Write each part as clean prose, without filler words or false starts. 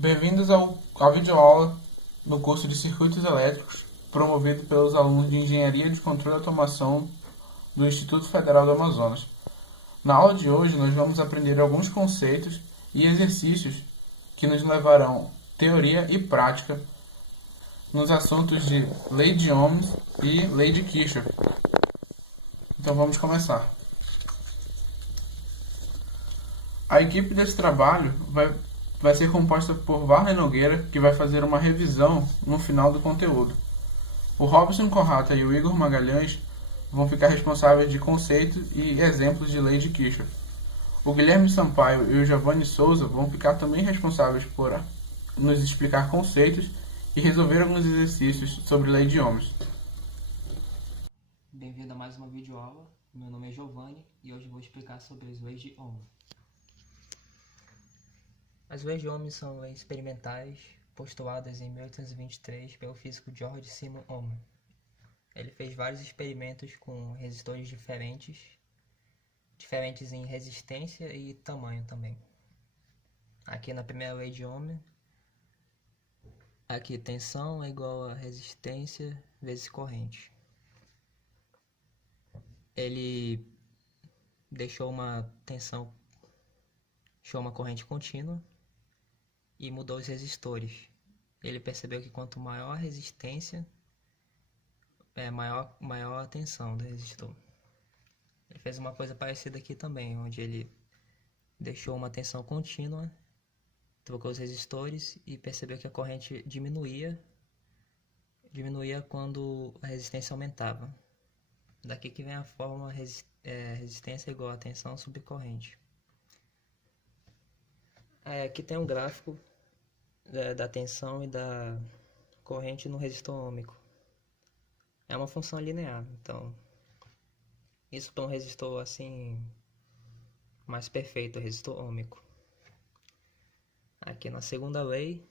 Bem-vindos à videoaula do curso de Circuitos Elétricos, promovido pelos alunos de Engenharia de Controle e Automação do Instituto Federal do Amazonas. Na aula de hoje, nós vamos aprender alguns conceitos e exercícios que nos levarão teoria e prática nos assuntos de Lei de Ohms e Lei de Kirchhoff. Então vamos começar. A equipe desse trabalho vai ser composta por Varley Nogueira, que vai fazer uma revisão no final do conteúdo. O Robson Corrata e o Igor Magalhães vão ficar responsáveis de conceitos e exemplos de lei de Kirchhoff. O Guilherme Sampaio e o Giovanni Souza vão ficar também responsáveis por nos explicar conceitos e resolver alguns exercícios sobre lei de Ohms. Bem-vindo a mais uma videoaula. Meu nome é Giovanni e hoje vou explicar sobre as leis de Ohm. As leis de Ohm são leis experimentais postuladas em 1823 pelo físico George Simon Ohm. Ele fez vários experimentos com resistores diferentes em resistência e tamanho também. Aqui na primeira lei de Ohm, aqui tensão é igual a resistência vezes corrente. Ele deixou uma corrente contínua e mudou os resistores. Ele percebeu que quanto maior a resistência, maior a tensão do resistor. Ele fez uma coisa parecida aqui também, onde ele deixou uma tensão contínua, trocou os resistores e percebeu que a corrente diminuía quando a resistência aumentava. Daqui que vem a fórmula resistência igual a tensão sobre corrente. Aqui tem um gráfico da tensão e da corrente no resistor ôhmico. É uma função linear, então isso para um resistor assim mais perfeito, resistor ôhmico. Aqui na segunda lei,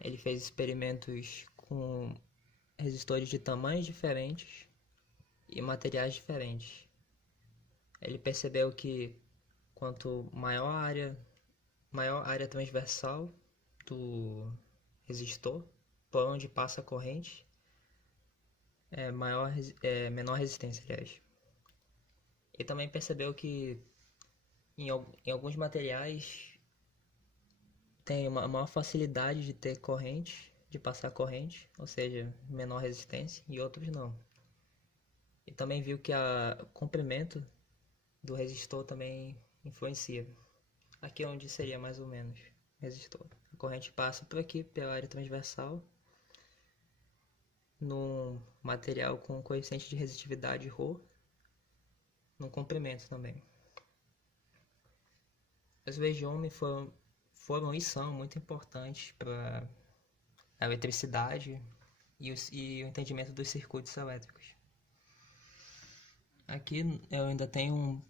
ele fez experimentos com resistores de tamanhos diferentes e materiais diferentes. Ele percebeu que quanto maior a área transversal do resistor, por onde passa a corrente, menor resistência, aliás. E também percebeu que em alguns materiais tem uma maior facilidade de ter corrente, de passar corrente, ou seja, menor resistência, e outros não. E também viu que o comprimento do resistor também influencia. Aqui é onde seria mais ou menos resistor. A corrente passa por aqui, pela área transversal, num material com coeficiente de resistividade ρ, no comprimento também. As leis de Ohm foram e são muito importantes para a eletricidade e o entendimento dos circuitos elétricos. Aqui eu ainda tenho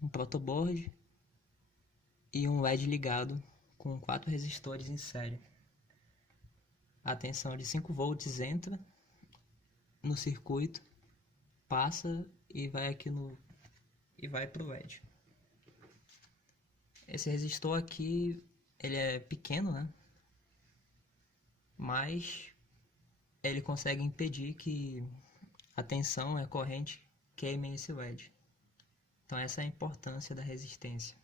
um protoboard e um LED ligado com 4 resistores em série. A tensão de 5 volts entra no circuito, passa e vai para o LED. Esse resistor aqui, ele é pequeno, né? Mas ele consegue impedir que a tensão e a corrente queimem esse LED. Então essa é a importância da resistência.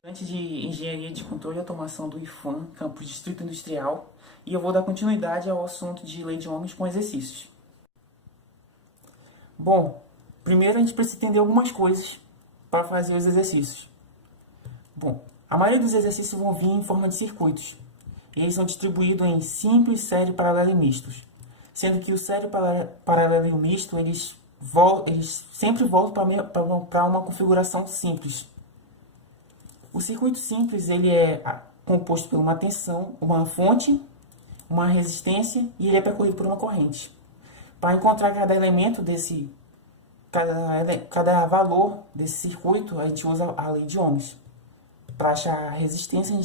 Estudante de Engenharia de Controle e Automação do IFAM, campus Distrito Industrial, e eu vou dar continuidade ao assunto de lei de Ohms com exercícios. Bom, primeiro a gente precisa entender algumas coisas para fazer os exercícios. Bom, a maioria dos exercícios vão vir em forma de circuitos. Eles são distribuídos em simples, série, paralelo e mistos. Sendo que o série, paralelo e o misto, eles sempre voltam para uma configuração simples. O circuito simples ele é composto por uma tensão, uma fonte, uma resistência e ele é percorrido por uma corrente. Para encontrar cada elemento cada valor desse circuito, a gente usa a lei de Ohms. Para achar a resistência,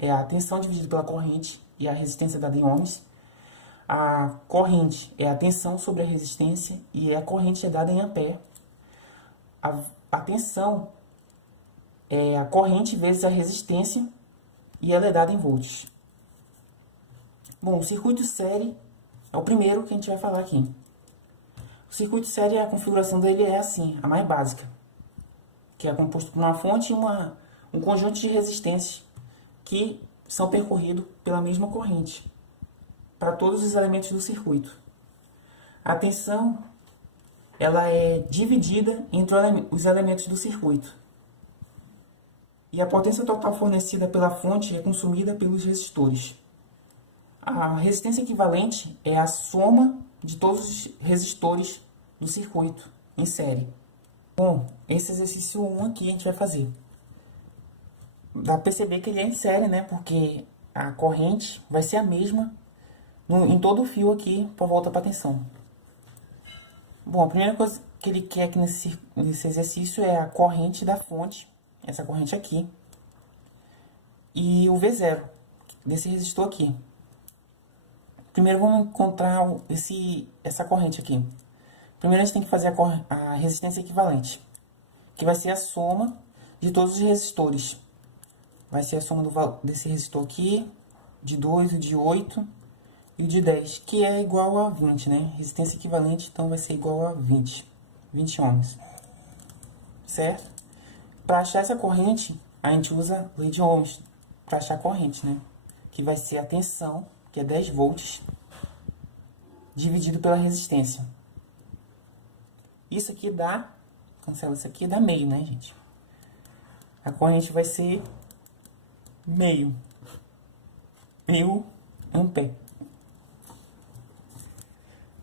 a tensão dividida pela corrente e a resistência dada em ohms. A corrente é a tensão sobre a resistência e a corrente é dada em ampere. A tensão é a corrente vezes a resistência e ela é dada em volts. Bom, o circuito série é o primeiro que a gente vai falar aqui. O circuito série, a configuração dele é assim, a mais básica, que é composto por uma fonte e um conjunto de resistências que são percorridos pela mesma corrente para todos os elementos do circuito. A tensão ela é dividida entre os elementos do circuito. E a potência total fornecida pela fonte é consumida pelos resistores. A resistência equivalente é a soma de todos os resistores do circuito em série. Bom, esse exercício 1 aqui a gente vai fazer. Dá para perceber que ele é em série, né? Porque a corrente vai ser a mesma em todo o fio aqui para volta para a tensão. Bom, a primeira coisa que ele quer aqui nesse exercício é a corrente da fonte, essa corrente aqui, e o V0 desse resistor aqui. Primeiro vamos encontrar essa corrente aqui. Primeiro a gente tem que fazer a resistência equivalente, que vai ser a soma de todos os resistores. Vai ser a soma desse resistor aqui, de 2, o de 8 e o de 10, que é igual a 20, né? Resistência equivalente, então vai ser igual a 20 ohms. Certo? Para achar essa corrente, a gente usa lei de ohms para achar a corrente, né? Que vai ser a tensão, que é 10 volts, dividido pela resistência. Isso aqui dá, cancela isso aqui, dá meio, né, gente? A corrente vai ser meio ampere.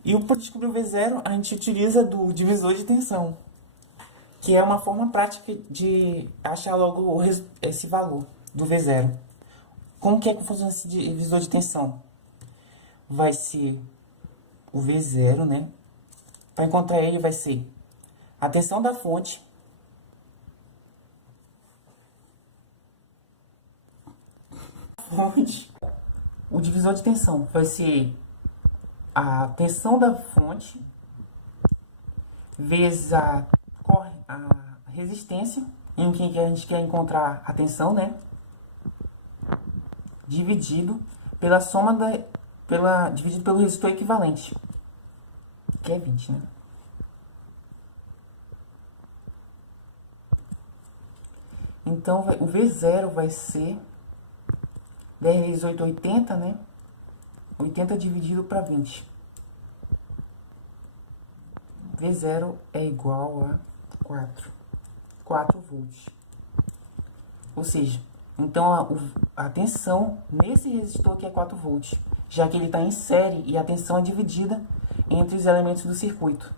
E para descobrir o V0, a gente utiliza do divisor de tensão, que é uma forma prática de achar logo esse valor do V0. Como que funciona esse divisor de tensão? Vai ser o V0, né? Para encontrar ele vai ser a tensão da fonte o divisor de tensão vai ser a tensão da fonte vezes a resistência, em que a gente quer encontrar a tensão, né? Dividido pela soma dividido pelo resistor equivalente, que é 20, né? Então, o V0 vai ser 10 vezes 8, 80, né? 80 dividido para 20. V0 é igual a 4 volts. Ou seja, então a tensão nesse resistor aqui é 4 volts, já que ele está em série e a tensão é dividida entre os elementos do circuito.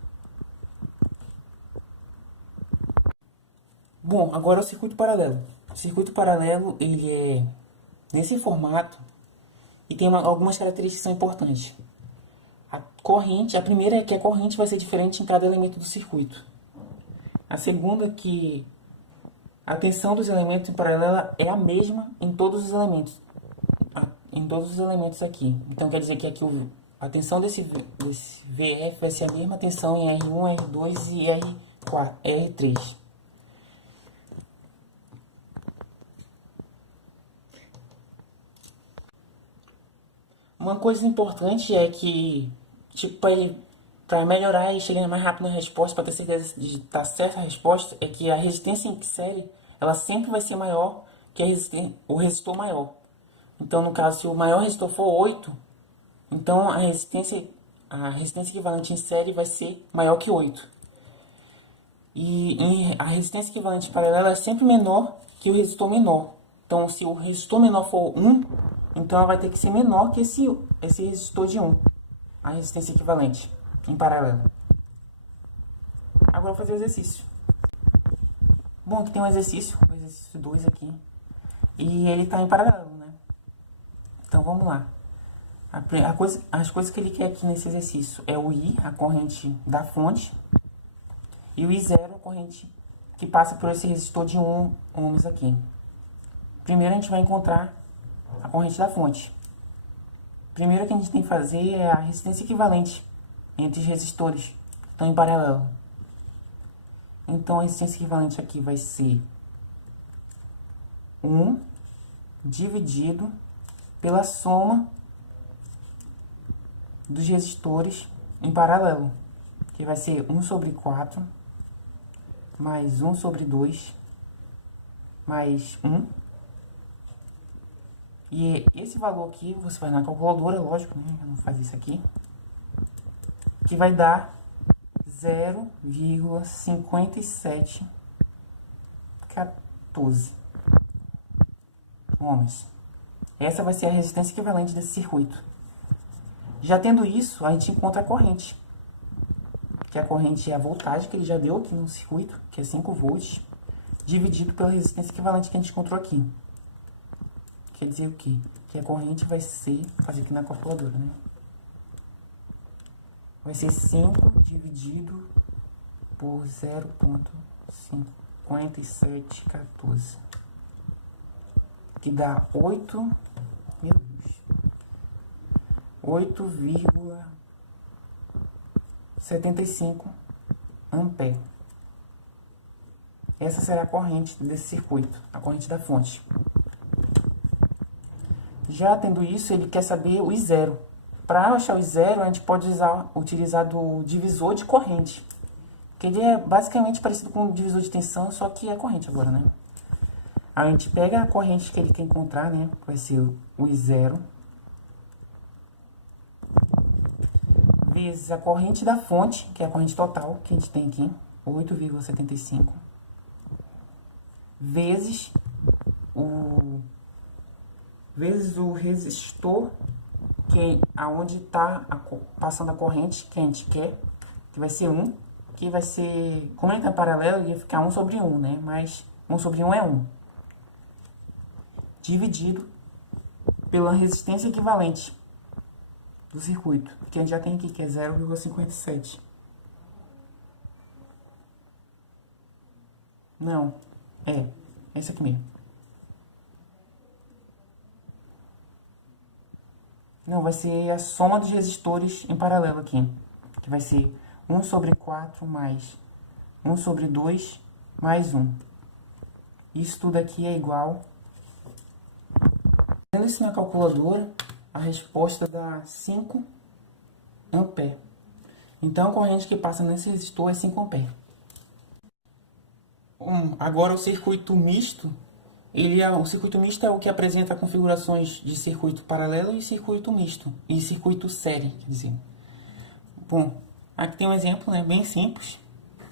Bom, agora o circuito paralelo. O circuito paralelo ele é nesse formato e tem algumas características que são importantes. A primeira é que a corrente vai ser diferente em cada elemento do circuito. A segunda é que a tensão dos elementos em paralelo é a mesma em todos os elementos. Em todos os elementos aqui. Então quer dizer que aqui a tensão desse VF vai ser a mesma tensão em R1, R2 e R3. Uma coisa importante é que, tipo, para melhorar e chegar mais rápido na resposta, para ter certeza de estar certa a resposta, é que a resistência em série, ela sempre vai ser maior que o resistor maior. Então, no caso, se o maior resistor for 8, então a resistência equivalente em série vai ser maior que 8. E a resistência equivalente paralela é sempre menor que o resistor menor. Então, se o resistor menor for 1, então ela vai ter que ser menor que esse resistor de 1, a resistência equivalente em paralelo. Agora eu vou fazer o exercício. Bom, aqui tem um exercício, o exercício 2 aqui, e ele está em paralelo, né? Então vamos lá. As coisas que ele quer aqui nesse exercício é o I, a corrente da fonte, e o I0, a corrente que passa por esse resistor de 1 ohms aqui. Primeiro a gente vai encontrar a corrente da fonte. Primeiro que a gente tem que fazer é a resistência equivalente entre os resistores que estão em paralelo. Então a resistência equivalente aqui vai ser 1 dividido pela soma dos resistores em paralelo, que vai ser 1 sobre 4, mais 1 sobre 2, mais 1. E esse valor aqui, você faz na calculadora, lógico, né? Eu não faço isso aqui. Que vai dar 0,5714 ohms. Essa vai ser a resistência equivalente desse circuito. Já tendo isso, a gente encontra a corrente. Que a corrente é a voltagem que ele já deu aqui no circuito, que é 5 volts, dividido pela resistência equivalente que a gente encontrou aqui. Quer dizer o quê? Que a corrente vai ser, fazer aqui na calculadora, né? Vai ser 5 dividido por 0,5714. Que dá 8,75 ampere. Essa será a corrente desse circuito, a corrente da fonte. Já tendo isso, ele quer saber o I0. Para achar o I0, a gente pode utilizar do divisor de corrente. Que ele é basicamente parecido com o divisor de tensão, só que é corrente agora, né? A gente pega a corrente que ele quer encontrar, né? Vai ser o I0. Vezes a corrente da fonte, que é a corrente total, que a gente tem aqui. 8,75. Vezes o resistor, que é aonde está passando a corrente que a gente quer, que vai ser 1, que vai ser, como ele está paralelo, ia ficar 1 sobre 1, né? Mas 1 sobre 1 é 1. Dividido pela resistência equivalente do circuito, que a gente já tem aqui, que é 0,57. Não, esse aqui mesmo. Não, vai ser a soma dos resistores em paralelo aqui. Que vai ser 1 sobre 4 mais 1 sobre 2 mais 1. Isso tudo aqui é igual. Fazendo isso na calculadora, a resposta dá 5 ampere. Então, a corrente que passa nesse resistor é 5 ampere. Agora, o circuito misto. O circuito misto é o que apresenta configurações de circuito paralelo e circuito misto. E circuito série, quer dizer. Bom, aqui tem um exemplo, né, bem simples.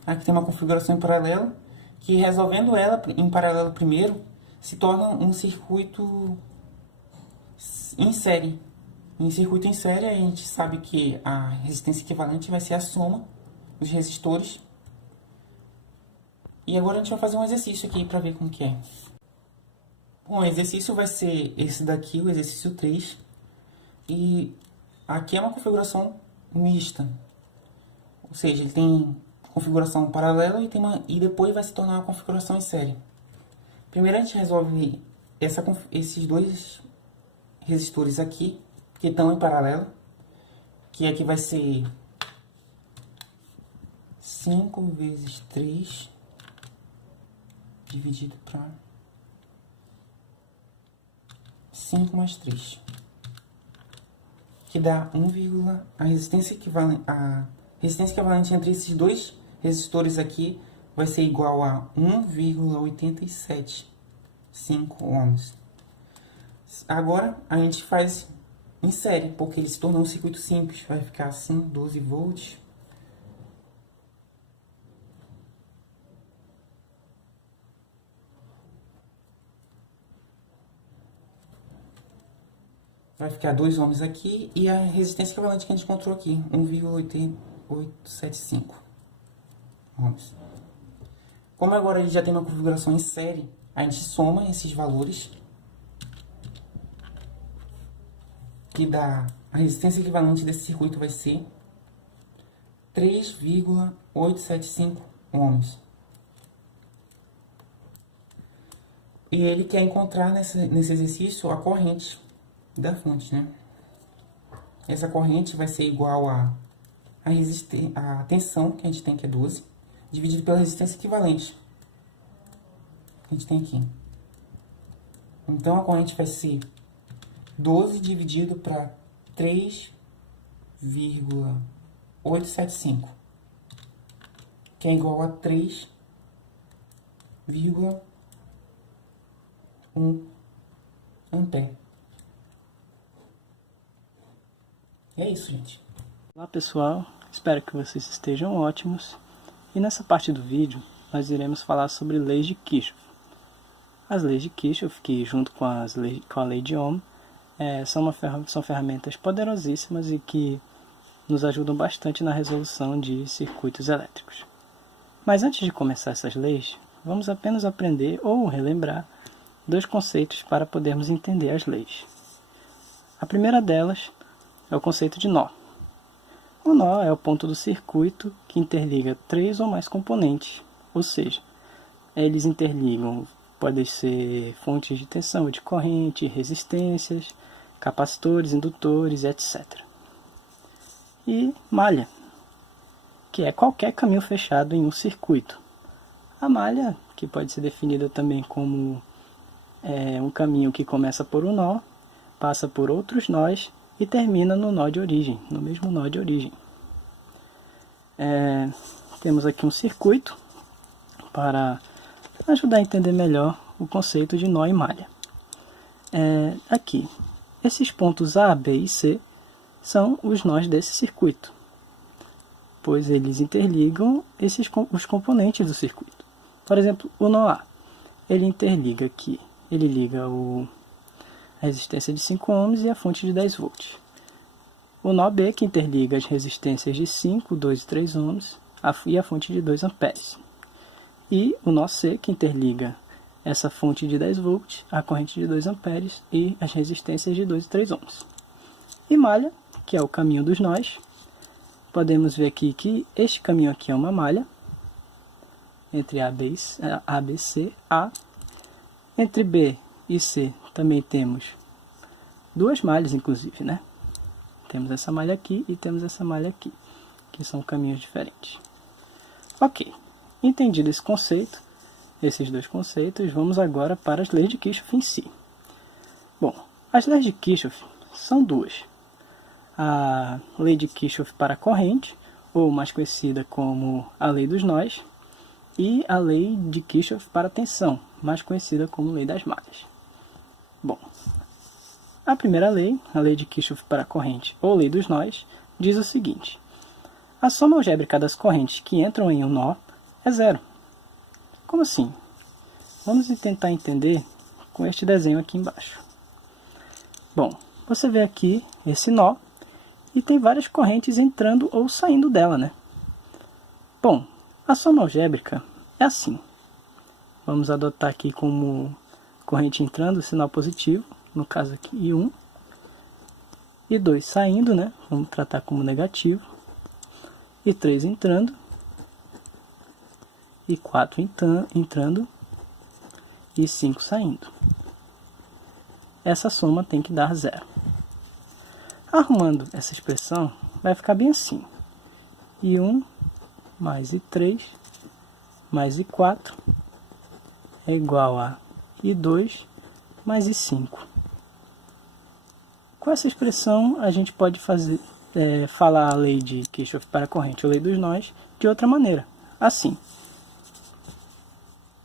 Aqui tem uma configuração em paralelo, que resolvendo ela em paralelo primeiro, se torna um circuito em série. Em circuito em série, a gente sabe que a resistência equivalente vai ser a soma dos resistores. E agora a gente vai fazer um exercício aqui para ver como que é. Bom, o exercício vai ser esse daqui, o exercício 3. E aqui é uma configuração mista. Ou seja, ele tem configuração paralela e depois vai se tornar uma configuração em série. Primeiro a gente resolve esses dois resistores aqui, que estão em paralelo. Que aqui vai ser 5 vezes 3 dividido para 5 mais 3, que dá 1, a resistência equivalente entre esses dois resistores aqui vai ser igual a 1,875 ohms. Agora a gente faz em série, porque ele se tornou um circuito simples, vai ficar assim, 12 volts. Vai ficar 2 ohms aqui e a resistência equivalente que a gente encontrou aqui, 1,875 ohms. Como agora a gente já tem uma configuração em série, a gente soma esses valores, que dá a resistência equivalente desse circuito vai ser 3,875 ohms. E ele quer encontrar nesse exercício a corrente da fonte, né? Essa corrente vai ser igual a tensão que a gente tem, que é 12, dividido pela resistência equivalente que a gente tem aqui, Então a corrente vai ser 12 dividido para 3,875, que é igual a 3,1 ampere. É isso, gente. Olá pessoal, espero que vocês estejam ótimos. E nessa parte do vídeo nós iremos falar sobre leis de Kirchhoff. As leis de Kirchhoff, que junto com a lei de Ohm, são ferramentas poderosíssimas e que nos ajudam bastante na resolução de circuitos elétricos. Mas antes de começar essas leis, vamos apenas aprender ou relembrar dois conceitos para podermos entender as leis. A primeira delas é o conceito de nó. O nó é o ponto do circuito que interliga 3 ou mais componentes, ou seja, eles interligam, podem ser fontes de tensão ou de corrente, resistências, capacitores, indutores, etc. E malha, que é qualquer caminho fechado em um circuito. A malha, que pode ser definida também como um caminho que começa por um nó, passa por outros nós e termina no nó de origem, no mesmo nó de origem. Temos aqui um circuito para ajudar a entender melhor o conceito de nó e malha. Aqui, esses pontos A, B e C são os nós desse circuito, pois eles interligam os componentes do circuito. Por exemplo, o nó A, ele interliga aqui, ele liga a resistência de 5 ohms e a fonte de 10 volts. O nó B, que interliga as resistências de 5, 2 e 3 ohms e a fonte de 2 amperes. E o nó C, que interliga essa fonte de 10 volts, a corrente de 2 amperes e as resistências de 2 e 3 ohms. E malha, que é o caminho dos nós. Podemos ver aqui que este caminho aqui é uma malha, entre A, B, C, A. Entre B e C também temos duas malhas, inclusive, né? Temos essa malha aqui e temos essa malha aqui, que são caminhos diferentes. Ok, entendido esse conceito, esses dois conceitos, vamos agora para as leis de Kirchhoff em si. Bom, as leis de Kirchhoff são duas. A lei de Kirchhoff para a corrente, ou mais conhecida como a lei dos nós, e a lei de Kirchhoff para a tensão, mais conhecida como lei das malhas. Bom, a primeira lei, a lei de Kirchhoff para a corrente, ou lei dos nós, diz o seguinte: a soma algébrica das correntes que entram em um nó é zero. Como assim? Vamos tentar entender com este desenho aqui embaixo. Bom, você vê aqui esse nó e tem várias correntes entrando ou saindo dela, né? Bom, a soma algébrica é assim. Vamos adotar aqui como corrente entrando, sinal positivo, no caso aqui I1, e 2 saindo, né? Vamos tratar como negativo, e 3 entrando, e 4 entrando, e 5 saindo. Essa soma tem que dar zero. Arrumando essa expressão, vai ficar bem assim: I1 mais I3 mais I4 é igual a I2 mais I5. Com essa expressão, a gente pode falar a lei de Kirchhoff para a corrente, ou lei dos nós, de outra maneira. Assim,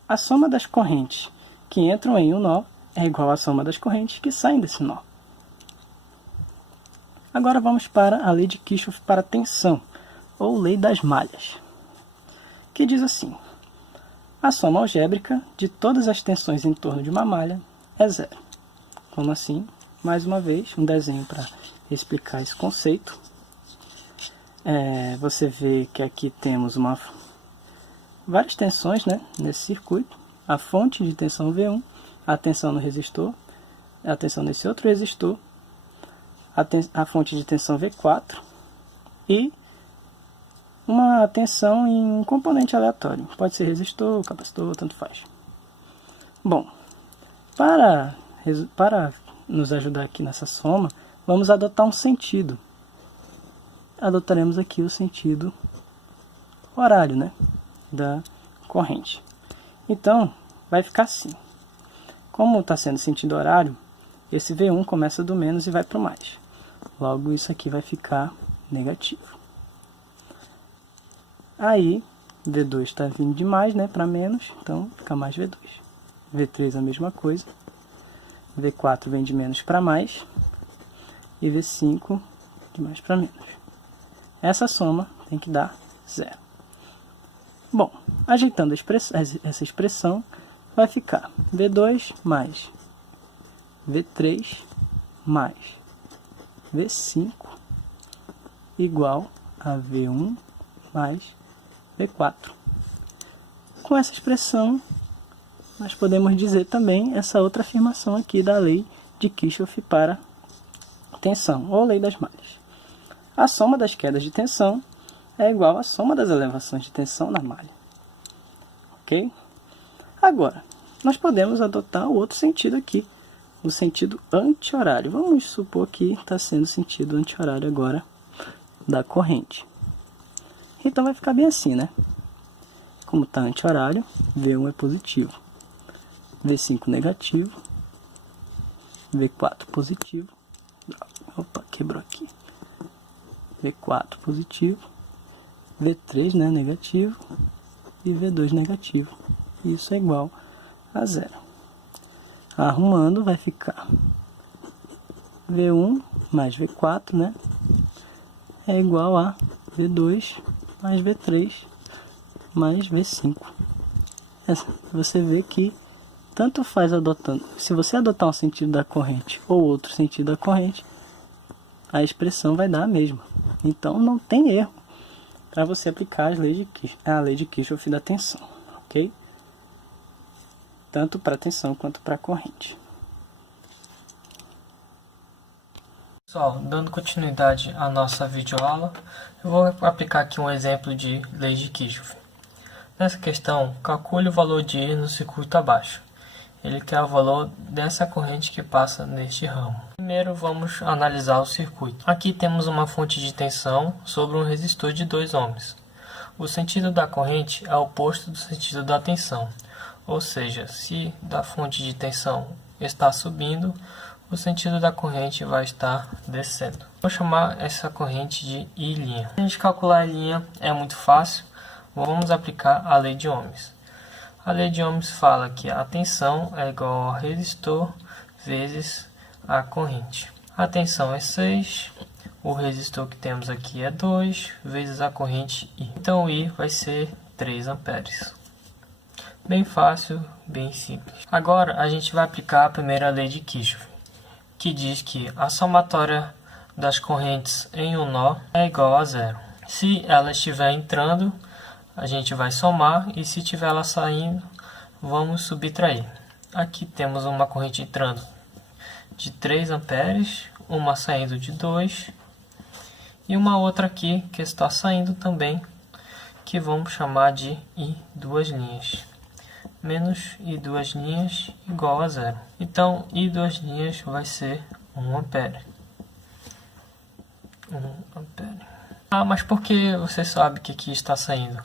a soma das correntes que entram em um nó é igual à soma das correntes que saem desse nó. Agora vamos para a lei de Kirchhoff para a tensão, ou lei das malhas, que diz assim: a soma algébrica de todas as tensões em torno de uma malha é zero. Como assim? Mais uma vez, um desenho para explicar esse conceito. Você vê que aqui temos várias tensões, né, nesse circuito. A fonte de tensão V1, a tensão no resistor, a tensão nesse outro resistor, a fonte de tensão V4 e uma tensão em um componente aleatório. Pode ser resistor, capacitor, tanto faz. Bom, para nos ajudar aqui nessa soma, vamos adotar um sentido. Adotaremos aqui o sentido horário, né, da corrente. Então, vai ficar assim. Como está sendo sentido horário, esse V1 começa do menos e vai para o mais. Logo, isso aqui vai ficar negativo. Aí, V2 está vindo de mais, né, para menos, então fica mais V2. V3 a mesma coisa. V4 vem de menos para mais. E V5 de mais para menos. Essa soma tem que dar 0. Bom, ajeitando essa expressão, vai ficar V2 mais V3 mais V5 igual a V1 mais V4. Com essa expressão, nós podemos dizer também essa outra afirmação aqui da lei de Kirchhoff para tensão, ou lei das malhas. A soma das quedas de tensão é igual à soma das elevações de tensão na malha. Ok? Agora, nós podemos adotar o outro sentido aqui, o sentido anti-horário. Vamos supor que está sendo sentido anti-horário agora da corrente. Então vai ficar bem assim, né? Como está anti-horário, V1 é positivo, V5 negativo, V4 positivo, opa, quebrou aqui, V4 positivo, V3, né, negativo, e V2 negativo. Isso é igual a 0. Arrumando, vai ficar V1 mais V4, né, é igual a V2 mais V3 mais V5. Você vê que tanto faz adotando, se você adotar um sentido da corrente ou outro sentido da corrente, a expressão vai dar a mesma. Então não tem erro para você aplicar a lei de Kirchhoff da tensão, ok? Tanto para a tensão quanto para a corrente. Pessoal, dando continuidade à nossa videoaula, eu vou aplicar aqui um exemplo de lei de Kirchhoff. Nessa questão, calcule o valor de I no circuito abaixo. Ele quer o valor dessa corrente que passa neste ramo. Primeiro vamos analisar o circuito. Aqui temos uma fonte de tensão sobre um resistor de 2 ohms. O sentido da corrente é oposto do sentido da tensão. Ou seja, se da fonte de tensão está subindo, o sentido da corrente vai estar descendo. Vou chamar essa corrente de I'. Para a gente calcular a I' é muito fácil. Vamos aplicar a lei de Ohms. A lei de Ohms fala que a tensão é igual ao resistor vezes a corrente. A tensão é 6, o resistor que temos aqui é 2, vezes a corrente I. Então I vai ser 3 amperes. Bem fácil, bem simples. Agora a gente vai aplicar a primeira lei de Kirchhoff, que diz que a somatória das correntes em um nó é igual a 0. Se ela estiver entrando, a gente vai somar, e se tiver ela saindo, vamos subtrair. Aqui temos uma corrente entrando de 3 amperes, uma saindo de 2, e uma outra aqui que está saindo também, que vamos chamar de I duas linhas. Menos I duas linhas igual a 0. Então, I duas linhas vai ser 1 ampere. 1 ampere. Ah, mas por que você sabe que aqui está saindo?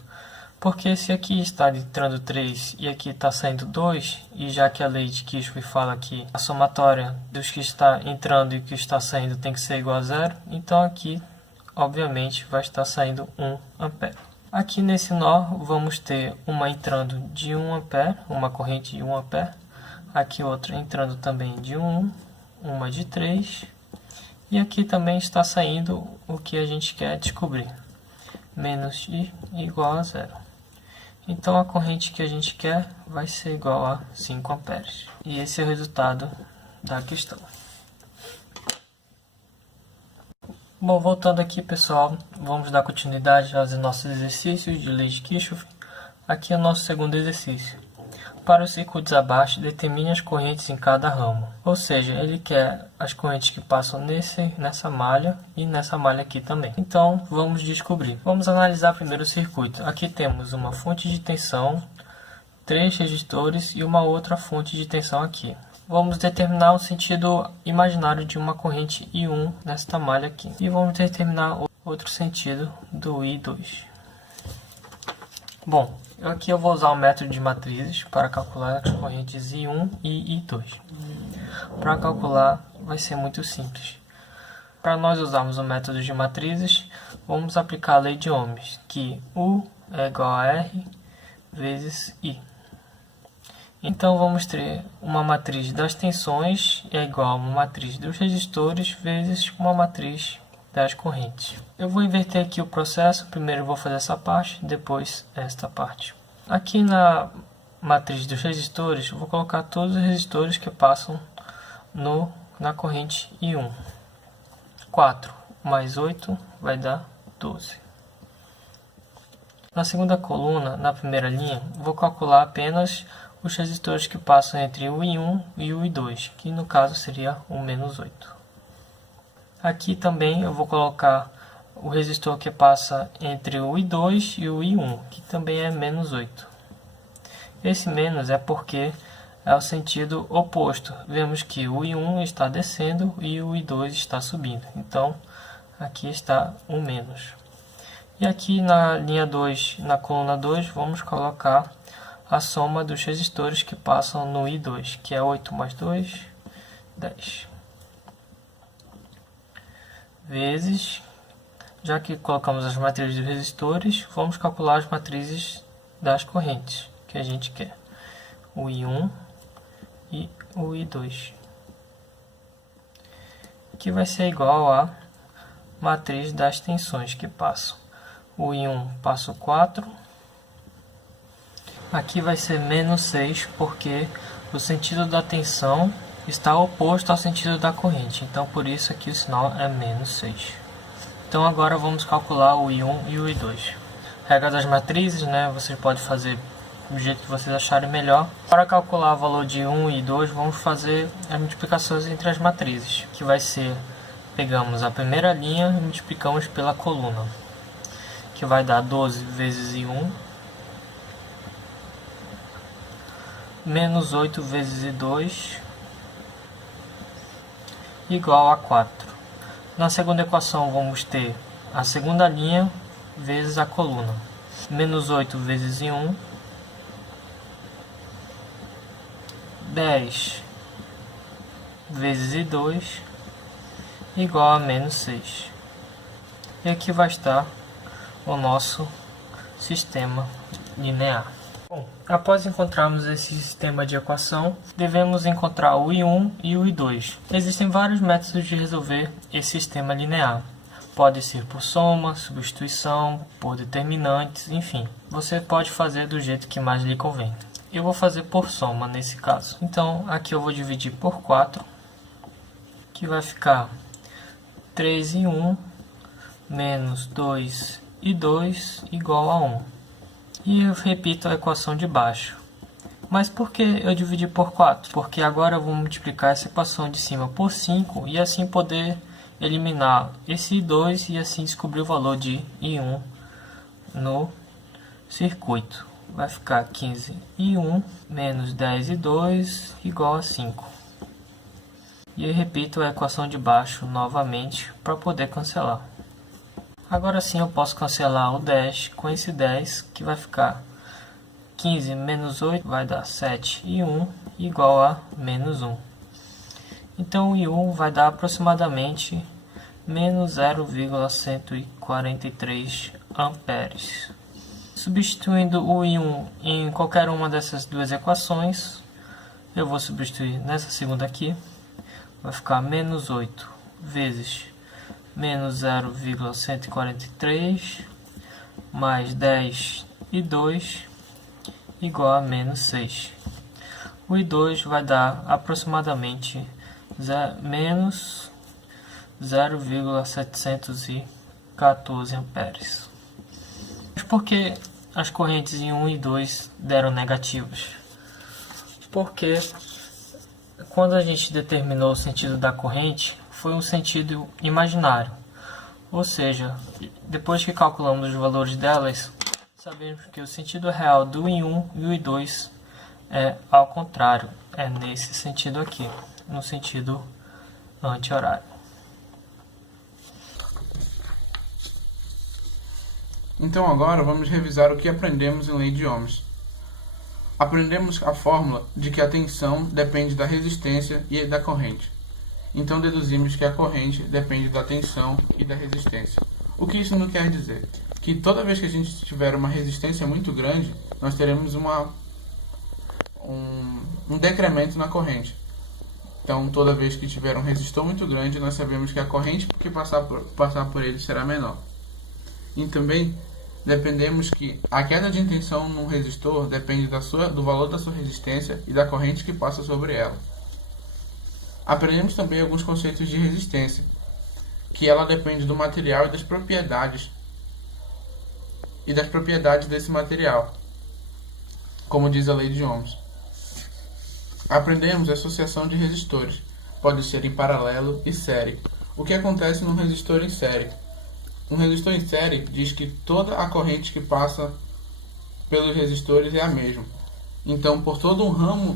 Porque se aqui está entrando 3 e aqui está saindo 2, e já que a lei de Kirchhoff fala que a somatória dos que está entrando e que está saindo tem que ser igual a 0, então aqui, obviamente, vai estar saindo 1 ampere. Aqui nesse nó, vamos ter uma entrando de 1 ampere, uma corrente de 1 ampere, aqui outra entrando também de 1, uma de 3, e aqui também está saindo o que a gente quer descobrir, menos I igual a 0. Então a corrente que a gente quer vai ser igual a 5 amperes. E esse é o resultado da questão. Bom, voltando aqui, pessoal, vamos dar continuidade aos nossos exercícios de lei de Kirchhoff. Aqui é o nosso segundo exercício. Para os circuitos abaixo, determine as correntes em cada ramo. Ou seja, ele quer as correntes que passam nessa malha e nessa malha aqui também. Então, vamos descobrir. Vamos analisar primeiro o circuito. Aqui temos uma fonte de tensão, 3 resistores e uma outra fonte de tensão aqui. Vamos determinar o sentido imaginário de uma corrente I1 nesta malha aqui. E vamos determinar outro sentido do I2. Bom, aqui eu vou usar o método de matrizes para calcular as correntes I1 e I2. Para calcular vai ser muito simples. Para nós usarmos o método de matrizes, vamos aplicar a lei de Ohms, que U é igual a R vezes I. Então vamos ter uma matriz das tensões é igual a uma matriz dos resistores vezes uma matriz das correntes. Eu vou inverter aqui o processo, primeiro eu vou fazer essa parte, depois esta parte. Aqui na matriz dos resistores, eu vou colocar todos os resistores que passam na corrente I1. 4 mais 8 vai dar 12. Na segunda coluna, na primeira linha, vou calcular apenas os resistores que passam entre o I1 e o I2, que no caso seria o menos 8. Aqui também eu vou colocar o resistor que passa entre o I2 e o I1, que também é menos 8. Esse menos é porque é o sentido oposto. Vemos que o I1 está descendo e o I2 está subindo. Então, aqui está o menos. E aqui na linha 2, na coluna 2, vamos colocar a soma dos resistores que passam no I2, que é 8 mais 2, 10. Vezes, já que colocamos as matrizes dos resistores, vamos calcular as matrizes das correntes que a gente quer. O I1 e o I2, que vai ser igual à matriz das tensões que passam. O I1 passa 4, aqui vai ser menos 6, porque o sentido da tensão está oposto ao sentido da corrente, então por isso aqui o sinal é menos 6. Então agora vamos calcular o I1 e o I2. Regra das matrizes, né? Você pode fazer do jeito que vocês acharem melhor. Para calcular o valor de 1 e 2, vamos fazer as multiplicações entre as matrizes, que vai ser, pegamos a primeira linha e multiplicamos pela coluna, que vai dar 12 vezes I1, menos 8 vezes I2, igual a 4. Na segunda equação vamos ter a segunda linha vezes a coluna, menos 8 vezes I1, 10 vezes I2 igual a menos 6. E aqui vai estar o nosso sistema linear. Bom, após encontrarmos esse sistema de equação, devemos encontrar o I1 e o I2. Existem vários métodos de resolver esse sistema linear. Pode ser por soma, substituição, por determinantes, enfim. Você pode fazer do jeito que mais lhe convém. Eu vou fazer por soma nesse caso. Então, aqui eu vou dividir por 4, que vai ficar 3 e 1 menos 2 e 2 igual a 1. E eu repito a equação de baixo. Mas por que eu dividi por 4? Porque agora eu vou multiplicar essa equação de cima por 5 e assim poder eliminar esse I2 e assim descobrir o valor de I1 no circuito. Vai ficar 15 e 1 menos 10 e 2 igual a 5. E eu repito a equação de baixo novamente para poder cancelar. Agora sim eu posso cancelar o 10 com esse 10, que vai ficar 15 menos 8 vai dar 7 e 1 igual a menos 1. Então o I1 vai dar aproximadamente menos 0,143 amperes. Substituindo o I1 em qualquer uma dessas duas equações, eu vou substituir nessa segunda aqui, vai ficar menos 8 vezes menos 0,143 mais 10 e 2 igual a menos 6. O I2 vai dar aproximadamente menos 0,714 amperes. Mas por que as correntes em 1 e 2 deram negativas? Porque quando a gente determinou o sentido da corrente, foi um sentido imaginário. Ou seja, depois que calculamos os valores delas, sabemos que o sentido real do I1 e o I2 é ao contrário, é nesse sentido aqui, no sentido anti-horário. Então agora vamos revisar o que aprendemos em Lei de Ohms. Aprendemos a fórmula de que a tensão depende da resistência e da corrente. Então deduzimos que a corrente depende da tensão e da resistência. O que isso não quer dizer? Que toda vez que a gente tiver uma resistência muito grande, nós teremos um decremento na corrente. Então, toda vez que tiver um resistor muito grande, nós sabemos que a corrente que passar por ele será menor. E também dependemos que a queda de tensão num resistor depende do valor da sua resistência e da corrente que passa sobre ela. Aprendemos também alguns conceitos de resistência, que ela depende do material e das propriedades desse material, como diz a Lei de Ohms. Aprendemos a associação de resistores, pode ser em paralelo e série. O que acontece num resistor em série? Um resistor em série diz que toda a corrente que passa pelos resistores é a mesma. Então, por todo um ramo,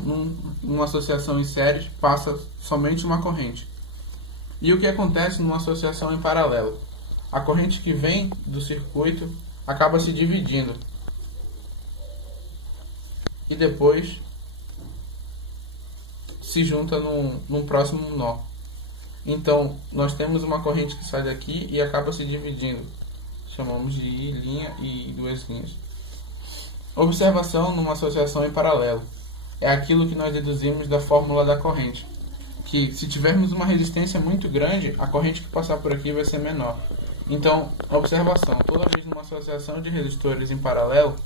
numa associação em série, passa somente uma corrente. E o que acontece numa associação em paralelo? A corrente que vem do circuito acaba se dividindo. E depois se junta num próximo nó. Então, nós temos uma corrente que sai daqui e acaba se dividindo. Chamamos de linha e duas linhas. Observação numa associação em paralelo. É aquilo que nós deduzimos da fórmula da corrente. Que se tivermos uma resistência muito grande, a corrente que passar por aqui vai ser menor. Então, observação. Toda vez numa associação de resistores em paralelo,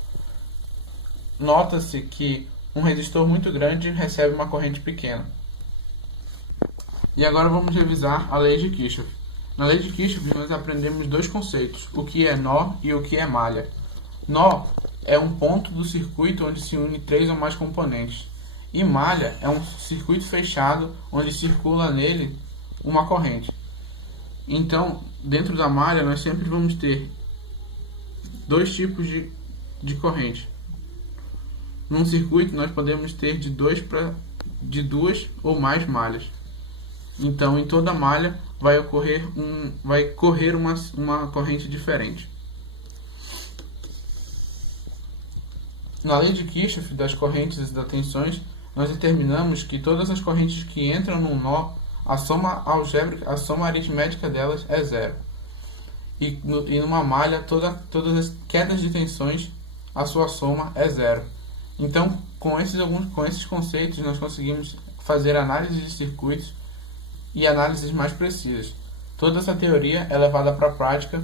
nota-se que um resistor muito grande recebe uma corrente pequena. E agora vamos revisar a lei de Kirchhoff. Na lei de Kirchhoff nós aprendemos dois conceitos, o que é nó e o que é malha. Nó é um ponto do circuito onde se une 3 ou mais componentes. E malha é um circuito fechado onde circula nele uma corrente. Então, dentro da malha nós sempre vamos ter dois tipos de corrente. Num circuito nós podemos ter de duas ou mais malhas. Então, em toda malha vai correr uma corrente diferente. Na lei de Kirchhoff das correntes e das tensões, nós determinamos que todas as correntes que entram num nó, a soma aritmética delas é zero. E numa malha, todas as quedas de tensões, a sua soma é zero. Então, com esses conceitos, nós conseguimos fazer análise de circuitos e análises mais precisas. Toda essa teoria é levada para a prática